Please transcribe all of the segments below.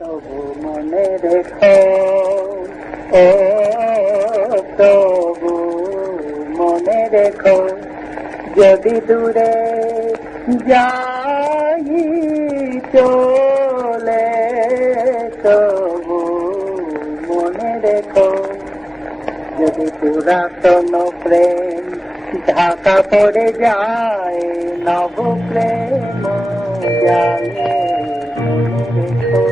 তবু মনে রেখো, ও তবু মনে রেখো, যদি দূরে যাই চলে, তবু মনে রেখো, যদি পুরাতন প্রেম ঢাকা পড়ে যায়, নব প্রেম জানে মনে রেখো।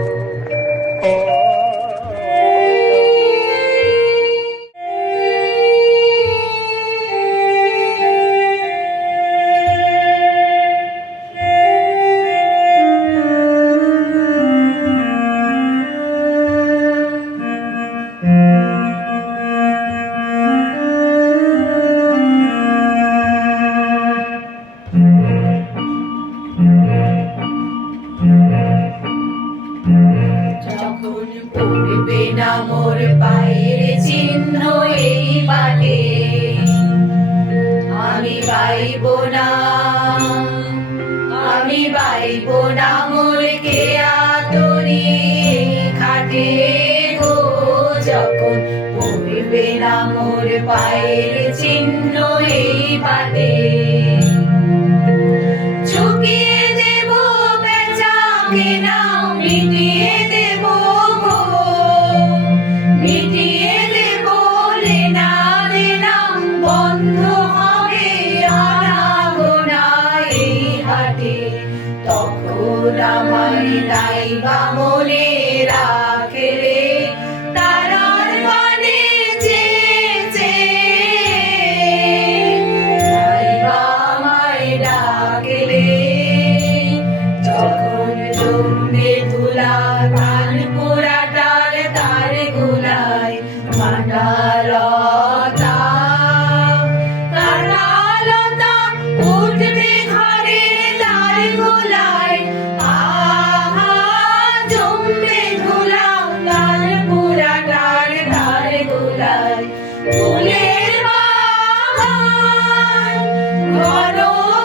যখন পড়বে না মোর পায়ের চিহ্ন এই বাটে, আমি বাইব না, আমি বাইব না মোর কেয়া তরি ঘাটে গো। যখন পড়বে না মোর পায়ের চিহ্ন এই বাটে, চুকিয়ে দেব বেচা কেনা, মিটিয়ে দেব গো, মিটিয়ে দেব লেনা দেনা, বন্ধ হবে আনাগোনা এই হাটে। তখন আমায় নাইবা মনে রাখে রে, তারার পানে চেয়ে চেয়ে নাইবা আমায় ডাকে রে। যখন জমবে ধুলা ধান পোড়াটার তার গুলায়, মাটালতা কাটালতা উঠবে ঘরের তার গুলায়, আহা জমবে ধুলা ধান পোড়াটার তার গুলায়। ফুলের বাগান ঘন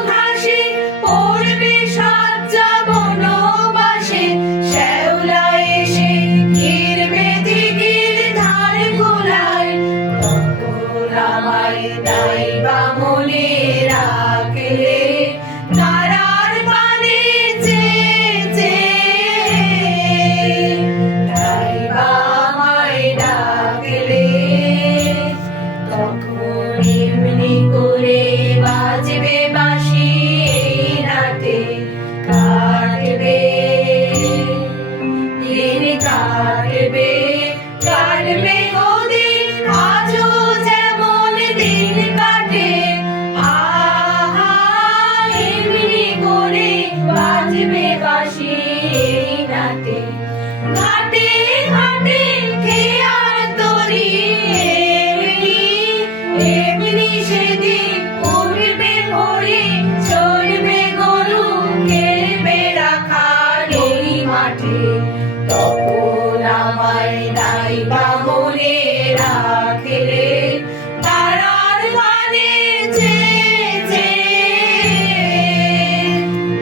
ঘাসে পড়বে সজ্জা বনবাসে, শ্যাওলা এসে ঘিরবে দিঘির ধার গুলায়। তখন আমায় নাইবা মনে রাখে রে, তারার পানে চেয়ে চেয়ে নাইবা আমায় ডাকে রে। তখন এমনি করে বাজবে বাঁশি এই রাতে, কাটবে দিন কাটবে, কাটবে গদিন আজও যেমন দিন কাটে, আহা এমনি করে বাজবে বাঁশি এই রাতে। ঘাটে ঘাটে খেয়ার তরি এমনি এমনি সেদিন উঠবে ভোরে, চড়বে গরু খেলবে রাখাল এই মাঠে। তখন আমায় নাইবা মনে রাখে রে, তারার পানে চেয়ে চেয়ে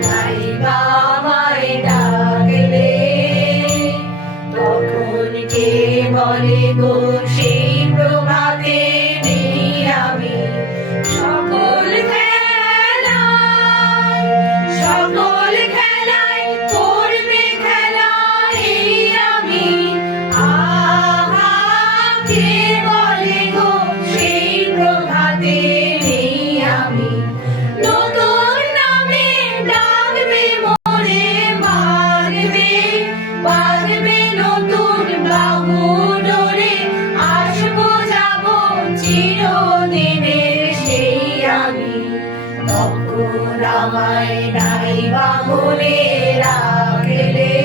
নাইবা আমায় ডাকে রে। তখন কে বলে গো সেই প্রভাতে নেই আমি, সকল খেলায় সকল খেলায় করবে খেলা এই আমি, আহা কে বলে গো সেই প্রভাতে নেই আমি। নতুন নামে ডাকবে মোরে, বাঁধবে বাঁধবে নতুন বাহু ডোরে, আসবো যাবো চিরদিনের সেই আমি। তখন আমায় নাইবা মনে রাখে রে,